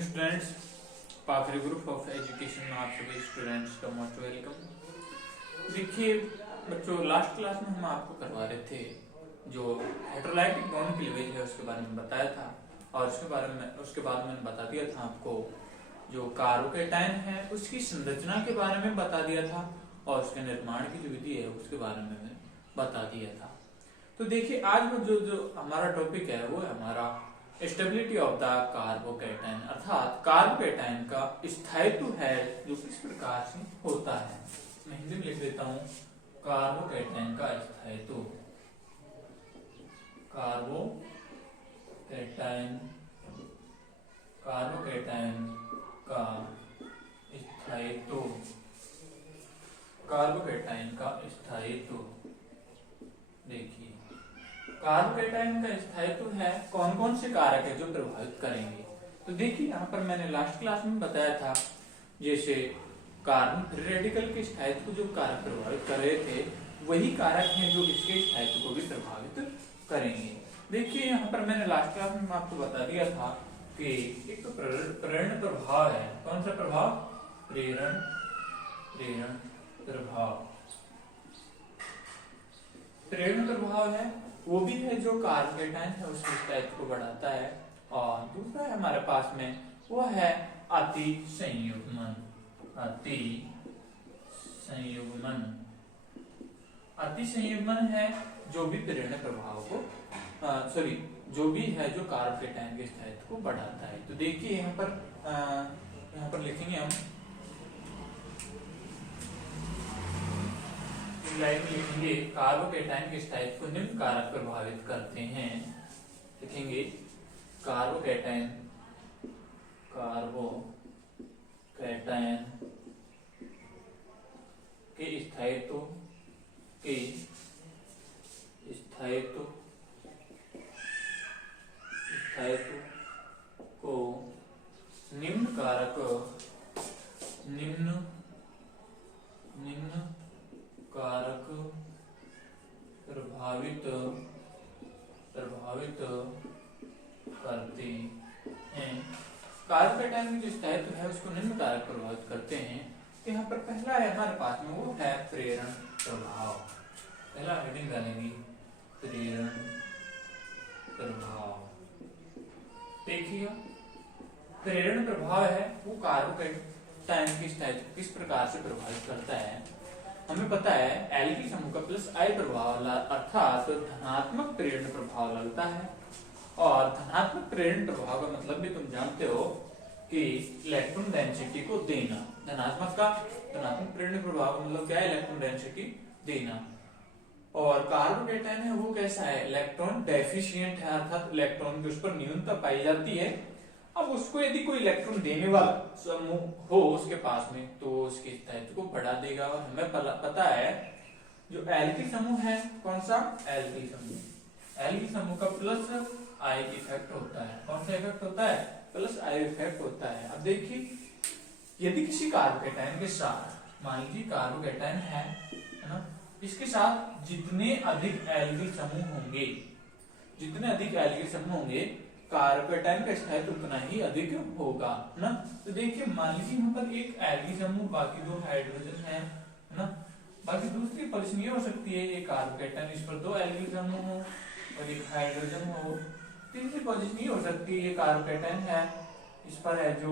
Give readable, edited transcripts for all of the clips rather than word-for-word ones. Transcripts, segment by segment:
Morning students, पाखरे group of education में आप सभी स्टूडेंट्स का मोस्ट वेलकम। देखिए बच्चों, लास्ट क्लास में हम आपको करवा रहे थे जो हाइड्रोलाइटिक बॉन्ड क्लीवेज है उसके बारे में बताया था, और उसके बाद मैंने बता दिया था आपको जो कार्बोकैटायन है उसकी संरचना के बारे में बता दिया था, और उसके निर्माण की जो विधि है उसके बारे में मैं बता दिया था। तो देखिए आज जो हमारा टॉपिक है वो है हमारा स्टेबिलिटी ऑफ द कार्बोकैटायन, अर्थात कार्बोकैटायन का स्थायित्व है जो किस प्रकार से होता है। मैं हिंदी में लिख देता हूं, कार्बोकैटायन का स्थायित्व। कार्बोकैटायन का स्थायित्व। कार्बोकैटायन का स्थायित्व देखिए, कार्बोकैटायन का स्थायित्व है कौन कौन से कारक है जो प्रभावित करेंगे। तो देखिए यहाँ पर मैंने लास्ट क्लास में बताया था, जैसे कार्बन फ्री रेडिकल के स्थायित्व को जो कारक प्रभावित कर रहे थे वही कारक हैं जो इसके स्थायित्व को भी प्रभावित करेंगे। देखिए यहाँ पर मैंने लास्ट क्लास में आपको बता दिया था कि एक तो प्रेरण प्रभाव है। कौन सा प्रभाव? प्रेरण प्रभाव। प्रेरण प्रभाव है वो भी है जो कार्बोकैटायन है उसके स्थायित्व को बढ़ाता है। और दूसरा है हमारे पास में वो है अतिसंयुग्मन। अतिसंयुग्मन है जो भी प्रेरण प्रभाव को जो भी है जो कार्बोकैटायन के स्थायित्व को बढ़ाता है। तो देखिए यहाँ पर लिखेंगे हम लाइन में लिखेंगे कार्बोकैटायन के स्थायित्व को निम्न कारक प्रभावित करते हैं। लिखेंगे कार्बोकैटायन के स्थायित्व को निम्न कारक प्रभावित करते हैं। कार्बोकैटायन जो स्थायित्व है उसको निम्न कारक प्रभावित करते हैं। यहाँ पर पहला है हमारे पास में वो है प्रेरण प्रभाव। पहला हेडिंग डालेंगे प्रेरण प्रभाव। देखिए प्रेरण प्रभाव है वो कार्बोकैटायन के स्थायित्व को किस प्रकार से प्रभावित करता है। हमें पता है एल्किल समूह का प्लस आई प्रभाव अर्थात धनात्मक प्रेरण प्रभाव लगता है, और धनात्मक प्रेरण प्रभाव का मतलब भी तुम जानते हो कि इलेक्ट्रॉन डेंसिटी को देना। धनात्मक प्रेरण प्रभाव का मतलब क्या है? इलेक्ट्रॉन डेंसिटी देना। और कार्बोकैटायन है वो कैसा है? इलेक्ट्रॉन डेफिशिएंट है, अर्थात इलेक्ट्रॉन की उस पर न्यूनता पाई जाती है। अब उसको यदि कोई इलेक्ट्रॉन देने वाला समूह हो उसके पास में तो उसके स्थायित्व को बढ़ा देगा। और हमें पता है जो एल्किल समूह है, कौन सा? एल्किल समूह का प्लस आई इफेक्ट होता है। कौन सा इफेक्ट होता है? प्लस आई इफेक्ट होता है। अब देखिए यदि किसी कार्बोकैटायन के साथ, मान लीजिए कार्बोकैटायन है ना, इसके साथ जितने अधिक एल्किल समूह होंगे कार्बोकैटायन का स्थायित्व उतना ही अधिक होगा ना। तो देखिए मान लीजिए यहाँ पर एक एल्किल समूह, बाकी दो हाइड्रोजन है ना। बाकी दूसरी पोजीशन ये हो सकती है ये कार्बोकैटायन, इस पर दो एल्किल समूह हो और एक हाइड्रोजन हो। तीसरी पोजीशन ये हो सकती है ये कार्बोकैटायन है, इस पर है जो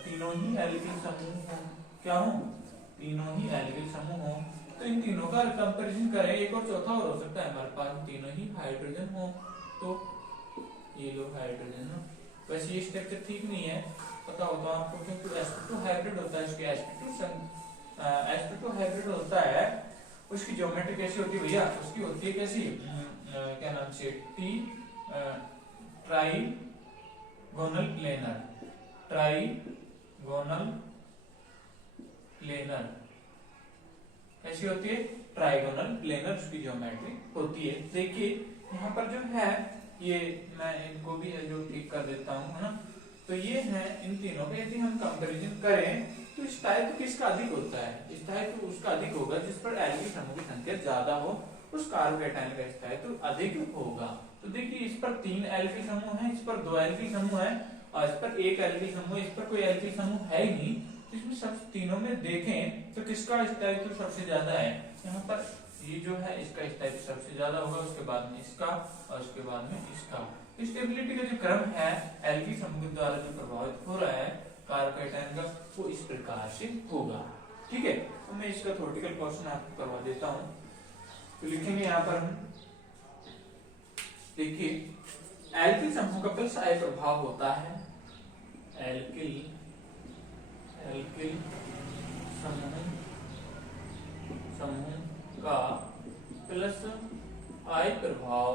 तीनों ही एल्किल समूह हो। क्या हो? तीनों ही एल्किल समूह हो। तो इन तीनों का कंपैरिजन करें, एक और चौथा और हो सकता है हमारे पास तीनों ही हाइड्रोजन हो, तो ये लो हाइड्रोजन। वैसे ये स्ट्रक्चर ठीक नहीं है, पता होगा आपको, क्योंकि sp2 हाइब्रिड होता है। इसके sp2 हाइब्रिड होता है, उसकी ज्योमेट्री कैसी होती है भैया? उसकी होती है कैसी, क्या नाम से, ट्राइगोनल प्लेनर। कैसी होती है? ट्राइगोनल प्लेनर उसकी ज्योमेट्री होती है। देखिए यहाँ पर जो है ये मैं इनको भी है जो ठीक कर देता हूँ, है ना। तो ये है इन तीनों का यदि हम कंपैरिजन करें तो स्थायित्व किसका अधिक होता है? स्थायित्व उसका अधिक होगा जिस पर एल्किल समूह की संख्या ज्यादा हो, उस कार्बोकैटायन का स्थायित्व अधिक होगा। तो देखिए इस पर 3 एल्किल समूह है, इस पर 2 एल्किल समूह है, और इस पर एक एल्किल समूह, इस पर कोई एल्किल समूह है ही नहीं, तो इसमें सब तीनों में देखें तो किसका स्थायित्व सबसे ज्यादा है? यहाँ पर ये जो है इसका स्थायित्व सबसे ज्यादा होगा, उसके बाद में इसका और उसके बाद में इसका। स्टेबिलिटी का जो क्रम है एल्किल समूह के द्वारा जो प्रभावित हो रहा है कार्बोकेटायन का, वो इस प्रकार से होगा। ठीक है, तो मैं इसका थ्योरेटिकल क्वेश्चन आपको करवा देता हूं। तो लिखेंगे यहाँ पर हम, देखिए एल्किल समूह का प्लस आई प्रभाव होता है, एल्किल समूह का प्लस आई प्रभाव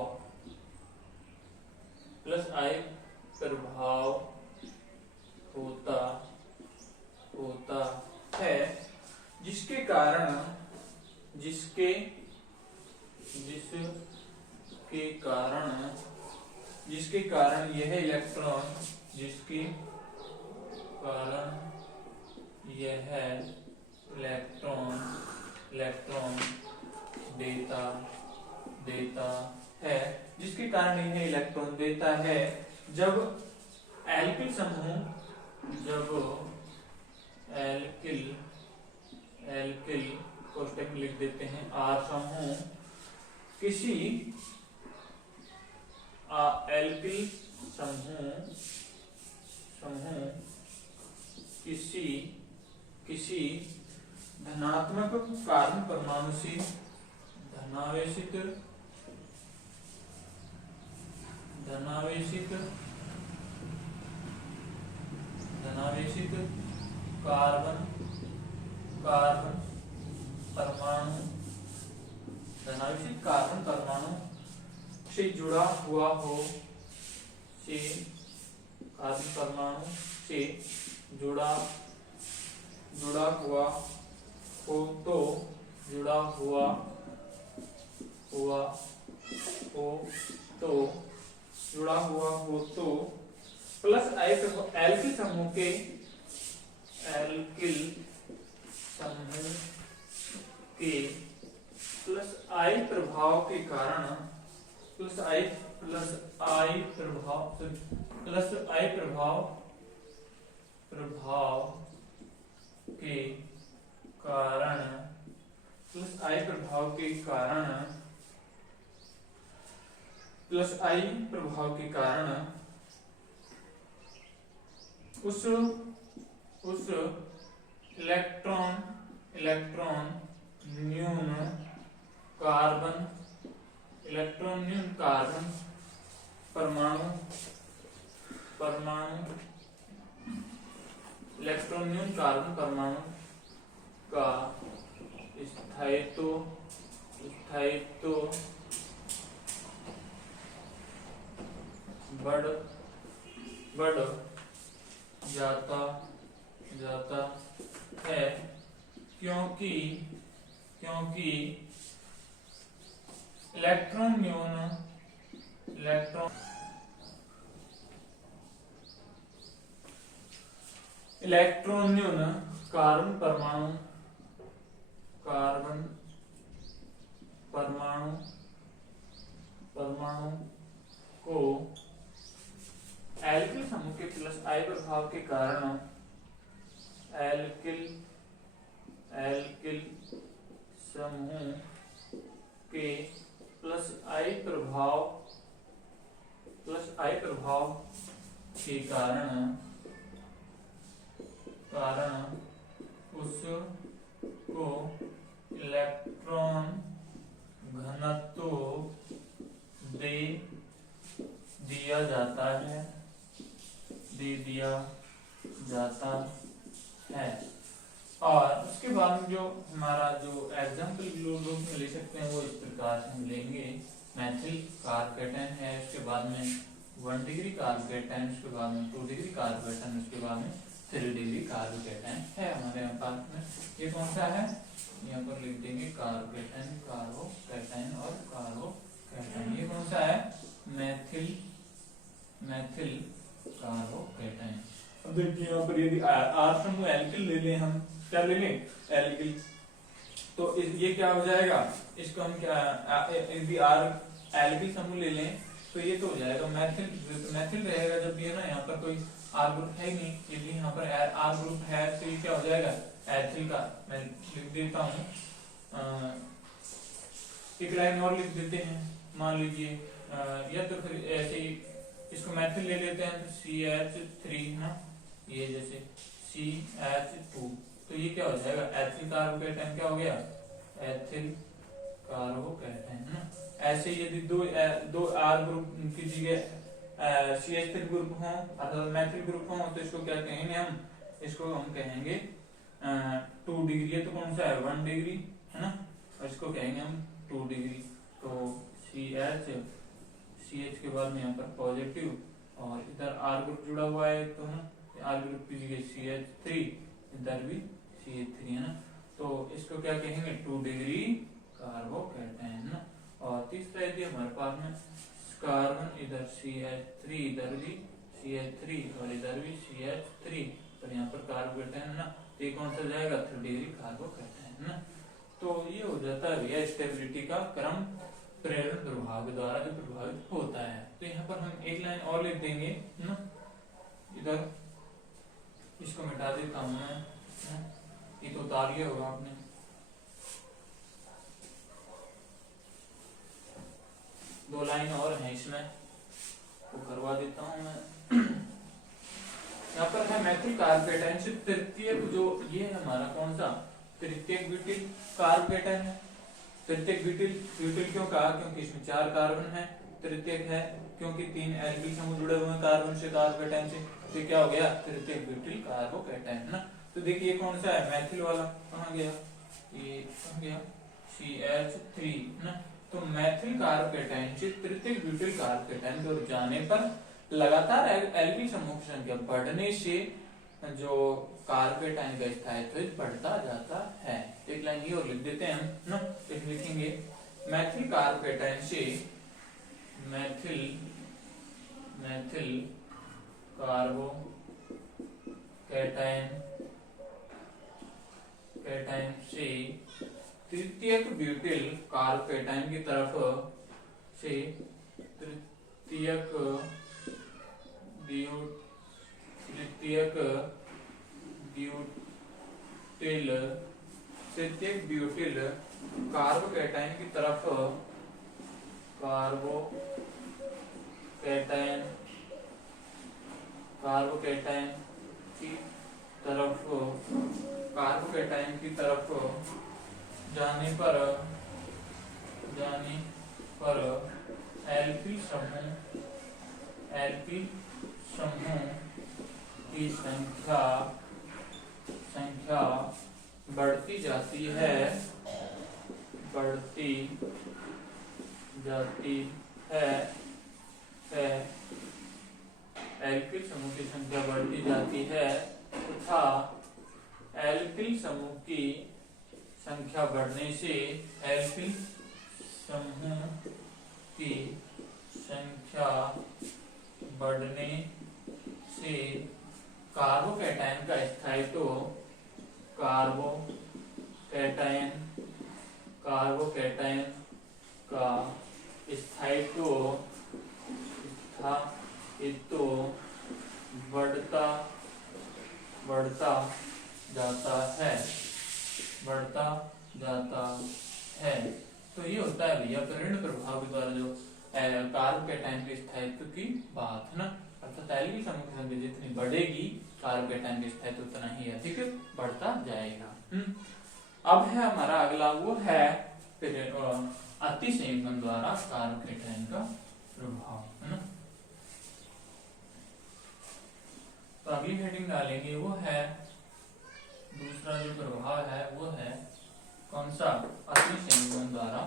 होता है, जिसके कारण यह इलेक्ट्रॉन देता है जब एल्किल कोष्टक में लिख देते हैं आर समूह किसी एल्किल समूह किसी धनात्मक कार्बन परमाणु से धनावेशित कार्बन परमाणु से जुड़ा हुआ हो, तो प्लस आई एल्किल समूह के प्लस आई प्रभाव के कारण उस इलेक्ट्रॉन न्यून कार्बन परमाणु का स्थायित्व बढ़ जाता है, क्योंकि इलेक्ट्रॉन न्यून कार्बन परमाणु को एल्किल समूह के प्लस आई प्रभाव के कारण एल्किल समूह के प्लस आई प्रभाव के कारण उसको इलेक्ट्रॉन घनत्व दे दिया जाता है। और उसके बाद में जो हमारा जो एग्जाम्पल रूप में ले सकते हैं वो इस प्रकार से हम लेंगे। मैथिल कार्बोकेटायन है, उसके बाद में 1 डिग्री कार्बोकेटायन, उसके बाद में 2 डिग्री कार्बोकेटायन, उसके बाद में 3 डिग्री कार्बोकेटायन है हमारे पास में। ये कौन सा है? यहाँ पर लिख देंगे कार्बोकेटायन, कार्बोकेटायन और कार्बोकेटायन। ये कौन सा है? मैथिल कार्बोकेटायन। अब देखिए यहाँ पर यदि आर समूह एल्किल ले लें, हम क्या ले लें? एल्किल, तो ये क्या हो जाएगा? इसको हम क्या, यदि आर एल्किल समूह ले लें तो ये तो हो जाएगा मैथिल। मैथिल रहेगा जब भी है ना, यहाँ पर कोई आर ग्रुप है ही नहीं, यदि यहाँ पर आर ग्रुप है तो ये क्या हो जाएगा एथिल का। मैं लिख देता हूँ, एक लाइन और लिख देते हैं, मान लीजिए या तो फिर ऐसे ही इसको मैथिल ले लेते हैं, तो CH3 ना, ये जैसे CH2, तो ये क्या हो जाएगा एथिल कार्बोकेटाइन क्या हो गया एथिल कार्बोकेटाइन है ना। ऐसे यदि दो आर ग्रुप की जगह CH3 ग्रुप हो अथवा मैथिल ग्रुप हो तो इसको क्या कहेंगे हम, इसको हम कहेंगे 2 डिग्री है तो कौन सा है 1 डिग्री है ना, और इसको कहेंगे हम 2 डिग्री। तो CH के बाद में यहाँ पर पॉजिटिव और इधर आर ग्रुप जुड़ा हुआ है तो ना, आर ग्रुप की जगह CH3, इधर भी CH3 है ना, तो इसको क्या कहेंगे 2 डिग्री कार्बोकेटाइन ना। और तीसरा यदि हमारे पास में कार्बन इधर CH3, इधर भी CH3 और इधर भी CH3, और यहाँ पर कार्बोकेटाइन है ना, तो ये कौन सा जाएगा 3 डिग्री कार्बोकेटाइन ना। तो ये हो जाता है भैया स्टेबिलिटी का क्रम प्रेरण प्रभाव द्वारा जो प्रभावित होता है। तो यहाँ पर हम एक लाइन और लिख देंगे ना, इधर इसको मिटा देता हूं मैं, ये तो उतार लिया होगा आपने। दो लाइन और है इसमें, वो करवा देता हूं मैं। यहाँ पर है मैथिल कार्बोकेटाइन से तृतीयक, जो ये हमारा कौन सा तृतीयक ब्यूटिल कार्बोकेटाइन है। तृतीयक ब्यूटिल क्यों कहा, क्योंकि इसमें 4 कार्बन है। तृतीयक है क्योंकि 3 एल्किल समूह जुड़े हुए हैं कार्बन से कार्बोकेटाइन से, तो क्या हो गया तृतीयक ब्यूटिल कार्बोकेटाइन ना। तो देखिए कौन सा है मैथिल वाला, कहाँ गया ये, कहाँ गया CH3 ना। तो मैथिल कार्बोकेटाइन से तृतीयक ब्यूटिल कार्बोकेटाइन की ओर जाने पर लगातार एल्किल समूह की संख्या बढ़ने से जो कार्बोकेटाइन का स्थायित्व बढ़ता जाता है। एक लाइन ये और लिख देते हैं हम ना, तो लिखेंगे मैथिल कार्बोकेटाइन से मैथिल कार्बोकेटाइन से तृतीयक ब्यूटिल कार्बोकेटाइन की तरफ से तृतीयक ब्यूटिल कार्बोकेटाइन की तरफ कार्बोकेटाइन की तरफ जाने पर एल्किल समूह की संख्या बढ़ती जाती है एल्किल समूह की संख्या बढ़ती जाती है तथा एल्किल समूह की संख्या बढ़ने से एल्किल समूह की संख्या बढ़ने से कार्बोकेटाइन का स्थायित्व बढ़ता जाता है। तो ये होता है भैया प्रेरण प्रभाव के द्वारा जो कार्बोकेटाइन के स्थायित्व की बात है ना, अर्थात एल्किल समूह की संख्या जितनी बढ़ेगी कार्बोकेटाइन के स्थायित्व उतना ही अधिक बढ़ता जाएगा। अब है हमारा अगला, वो है अति संयुग्मन द्वारा कार्बोकेटाइन का प्रभाव है ना। तो अगली हेडिंग डालेंगे, वो है दूसरा जो प्रभाव है वो है कौन सा, अति संयुग्मन द्वारा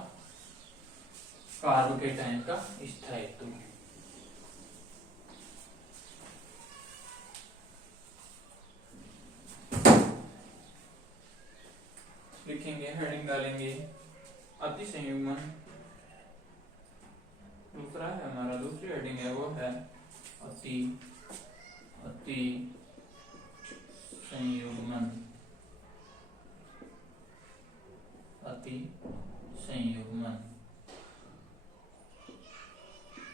कार्बोकेटाइन का स्थायित्व। लिखेंगे, हेडिंग डालेंगे अति संयुग्मन। दूसरा है हमारा, दूसरी हेडिंग है वो है अति संयुग्मन। अति संयुग्मन।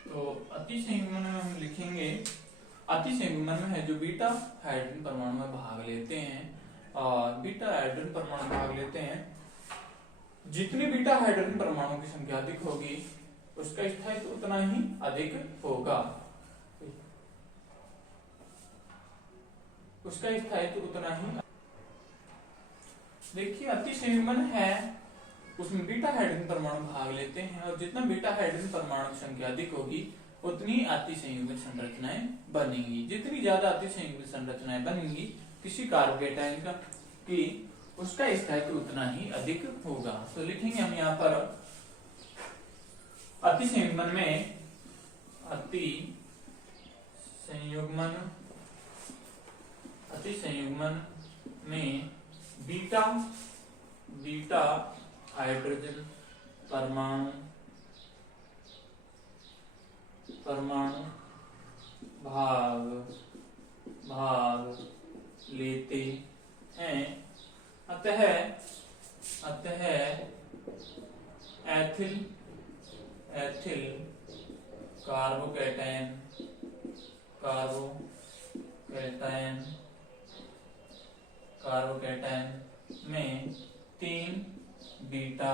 तो अति संयुग्मन में हम लिखेंगे, अति संयुग्मन में है जो बीटा हाइड्रोजन परमाणु में भाग लेते हैं और बीटा हाइड्रोजन परमाणु भाग लेते हैं, जितनी बीटा हाइड्रोजन परमाणु की संख्या अधिक होगी उसका स्थायित्व उतना ही अधिक होगा, उसका स्थायित्व उतना ही। देखिए अति संयुग्मन है उसमें बीटा हाइड्रोजन परमाणु भाग लेते हैं और जितना बीटा हाइड्रोजन परमाणु की संख्या अधिक होगी उतनी अति संयुग्मित संरचनाएं बनेंगी। जितनी ज्यादा अति संयुग्मित संरचनाएं बनेंगी किसी कार्बोकेटाइन का कि उसका स्थायित्व उतना ही अधिक होगा। तो लिखेंगे हम यहाँ पर अति संयुग्मन में, अति संयुग्मन में बीटा हाइड्रोजन परमाणु भाग लेते हैं, अतः एथिल कार्बोकेटाइन में 3 बीटा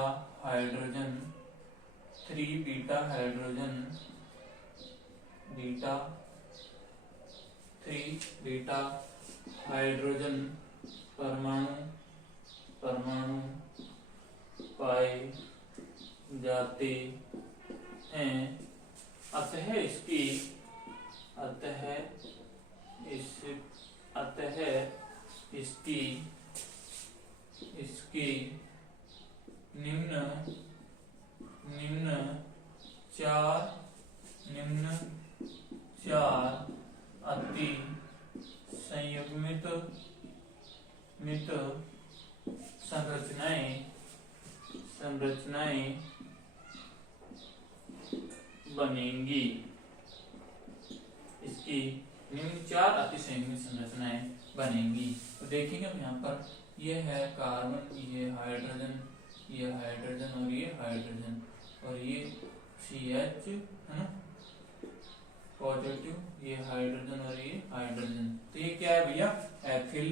हाइड्रोजन परमाणु पाए जाते हैं, अतः इसकी निम्न चार अति संयुग्मित संरचनाएं बनेंगी। इसकी निम्न 4 अति संयुग्मित संरचनाएं बनेंगी। तो देखेंगे हम यहाँ पर ये है कार्बन, ये हाइड्रोजन और ये हाइड्रोजन और ये CH है ना पॉजिटिव, ये हाइड्रोजन और ये हाइड्रोजन। तो ये क्या है भैया, एथिल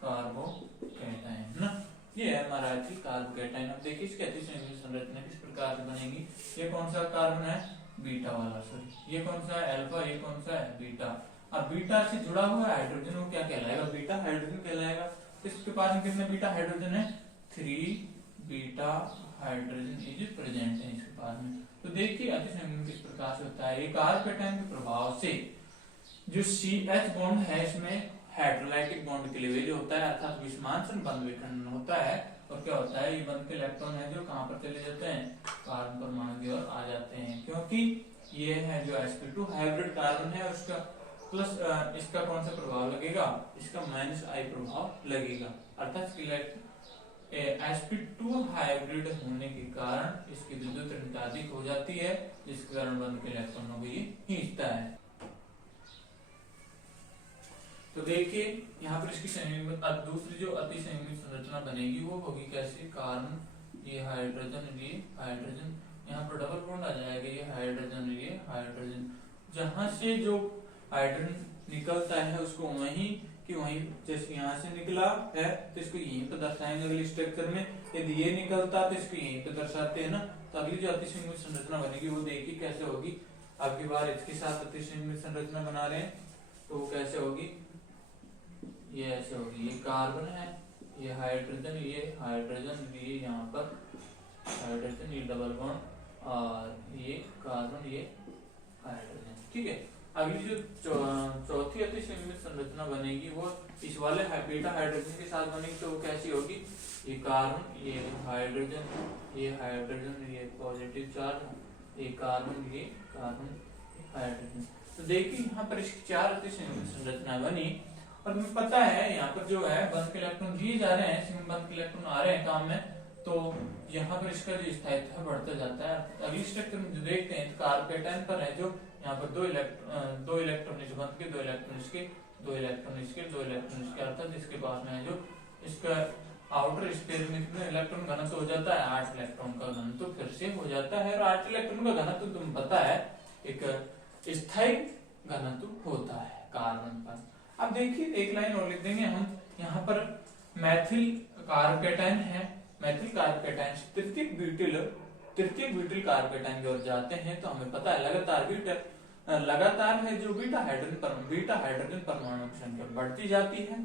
कार्बोकेटाइन है ना, ये है हमारा एथिल कार्बोकेटाइन। अब देखिए इसकी अति संयुग्मित संरचना किस प्रकार से बनेगी। ये कौन सा कार्बन है, बीटा वाला, सॉरी ये कौन सा है अल्फा, ये कौन सा है बीटा। अब बीटा से जुड़ा हुआ हाइड्रोजन वो क्या कहलाएगा, बीटा हाइड्रोजन कहलाएगा। तो इसके पास में कितने बीटा हाइड्रोजन है, 3 बीटा हाइड्रोजन इज प्रेजेंट है इसके पास में। तो देखिए अति संयुग्मन किस प्रकार से होता है। कार्बोकेटाइन के प्रभाव से जो CH बॉन्ड है इसमें हाइड्रोलाइटिक बॉन्ड क्लीवेज होता है, अर्थात विषमांसन बंध विखंडन होता है। और क्या होता है, ये बंध के इलेक्ट्रॉन है जो कहां पर चले जाते हैं, कार्बन परमाणु की ओर आ जाते हैं, क्योंकि ये है जो sp2 हाइब्रिड कार्बन है उसका प्लस इसका कौन सा प्रभाव लगेगा, इसका -I प्रभाव लगेगा। अर्थात sp2 हाइब्रिड होने के कारण इसकी विद्युत ऋणता अधिक हो जाती है, जिसके कारण बंध के इलेक्ट्रॉनों को ये खींचता है। तो देखिए यहाँ पर इसकी संयुग्मित दूसरी जो अति संयुग्मित संरचना बनेगी वो होगी कैसे, कार्बन, ये हाइड्रोजन, यहाँ पर डबल बॉन्ड आ जाएगा, ये हाइड्रोजन, ये हाइड्रोजन। जहां से जो हाइड्रोजन निकलता है उसको वहीं जैसे यहाँ से निकला है तो इसको यहीं पर दर्शाएंगे अगले स्ट्रक्चर में। यदि ये निकलता तो इसको यहीं पर दर्शाते हैं ना। तो अगली जो अति संयुग्मित संरचना बनेगी वो देखिए कैसे होगी। अब की बार इसके साथ अति संयुग्मित संरचना बना रहे हैं तो वो कैसे होगी, ये ऐसे होगी, ये कार्बन है, ये हाइड्रोजन, ये यहाँ पर हाइड्रोजन, ये डबल बॉन्ड और ये कार्बन, ये हाइड्रोजन। ठीक है, अगली जो चौथी अति संयुग्मित संरचना बनेगी वो इस वाले बीटा हाइड्रोजन के साथ बनेगी। तो वो कैसी होगी, ये कार्बन, ये हाइड्रोजन, ये पॉजिटिव चार्ज, ये कार्बन, हाइड्रोजन। तो देखिए यहाँ पर इसकी 4 अति संयुग्मित संरचना बनी। और हमें पता है यहाँ पर जो है बंध के इलेक्ट्रॉन दिए जा रहे हैं, बंध के इलेक्ट्रॉन आ रहे हैं काम में, तो यहाँ पर इसका जो स्थायित्व है बढ़ता जाता है। अगली स्ट्रक्चर में जो देखते हैं तो कार्बोकेटाइन पर है जो यहाँ पर 2 इलेक्ट्रॉन इस बंध के, 2 इलेक्ट्रॉन इसके, 2 इलेक्ट्रॉन इसके, 2 इलेक्ट्रॉन इसके, अर्थात इसके पास में है जो इसका आउटर स्फीयर में कितने इलेक्ट्रॉन घनत्व हो जाता है, 8 इलेक्ट्रॉन का घनत्व फिर से हो जाता है। और 8 इलेक्ट्रॉन का घनत्व तुम पता है एक स्थायी घनत्व होता है कार्बन पर। अब देखिए एक लाइन और लिख देंगे हम, यहाँ पर मैथिल कार्बोकेटायन है, मैथिल कार्बोकेटायन से तृतीयक ब्यूटिल कार्बोकेटायन की ओर जाते हैं, तो हमें पता है लगातार है जो बीटा हाइड्रोजन परमाणु की संख्या बढ़ती जाती है,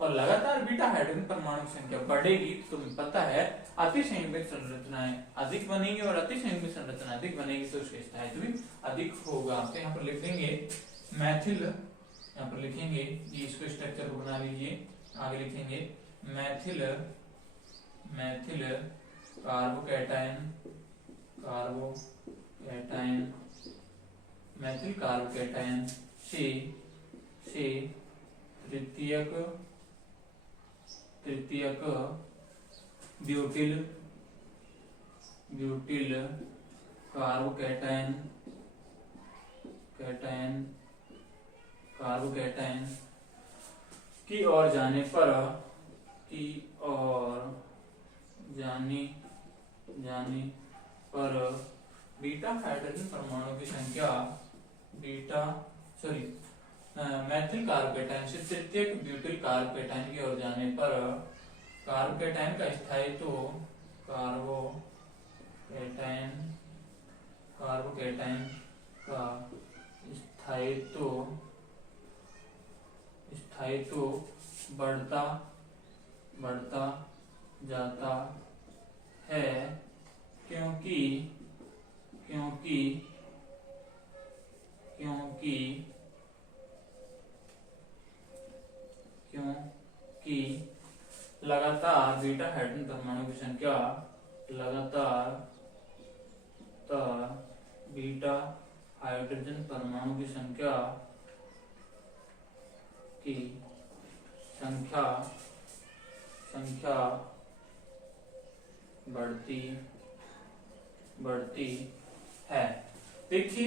और लगातार बीटा हाइड्रोजन परमाणु की संख्या बढ़ेगी तो तुम्हें पता है अतिसंयुग्मिक संरचनाएं अधिक बनेंगी, और अतिसंयुग्मिक संरचना अधिक बनेगी तो उसका स्थायित्व भी अधिक होगा। तो यहाँ पर लिख देंगे मैथिल, यहाँ पर लिखेंगे ये, इसको स्ट्रक्चर को बना लीजिए, आगे लिखेंगे मैथिल कार्बोकेटायन से तृतीयक ब्यूटिल कार्बोकेटायन की ओर जाने पर बीटा हाइड्रोजन परमाणु की संख्या मैथिल कार्बोकेटायन से तृतीयक ब्यूटिल कार्बोकेटायन की ओर जाने पर कार्बोकेटायन का स्थायित्व कार्बोकेटायन का स्थायित्व बढ़ता जाता है, क्योंकि लगातार बीटा हाइड्रोजन परमाणु की संख्या बीटा हाइड्रोजन परमाणु की संख्या बढ़ती है। देखिए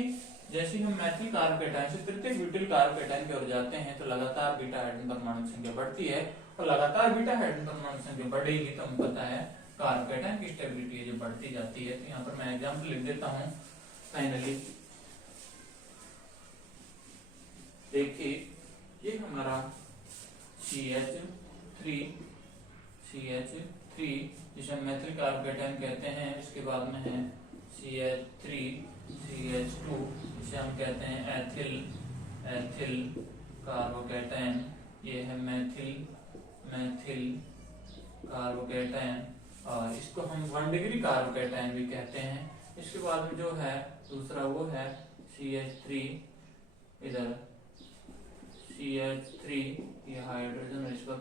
जैसे हम मैथिल कार्बोकेटायन से तृतीयक ब्यूटिल कार्बोकेटायन की ओर जाते हैं तो लगातार बीटा हाइड्रोजन परमाणु की संख्या बढ़ती है, और लगातार बीटा हाइड्रोजन परमाणु की संख्या बढ़ेगी तो हमें पता है कार्बोकेटायन की स्टेबिलिटी है जो बढ़ती जाती है। तो यहाँ पर मैं एग्जाम्पल लिख देता हूँ। फाइनली देखिए ये हमारा CH3 जिसे हम मैथिल कार्बोकेटायन कहते हैं, इसके बाद में है CH2 जिसे हम कहते हैं एथिल कार्बोकेटायन, ये है मैथिल कार्बोकेटायन, और इसको हम 1 डिग्री कार्बोकेटायन भी कहते हैं। इसके बाद में जो है दूसरा वो है CH3, इधर CH3 ये हाइड्रोजन और इस पर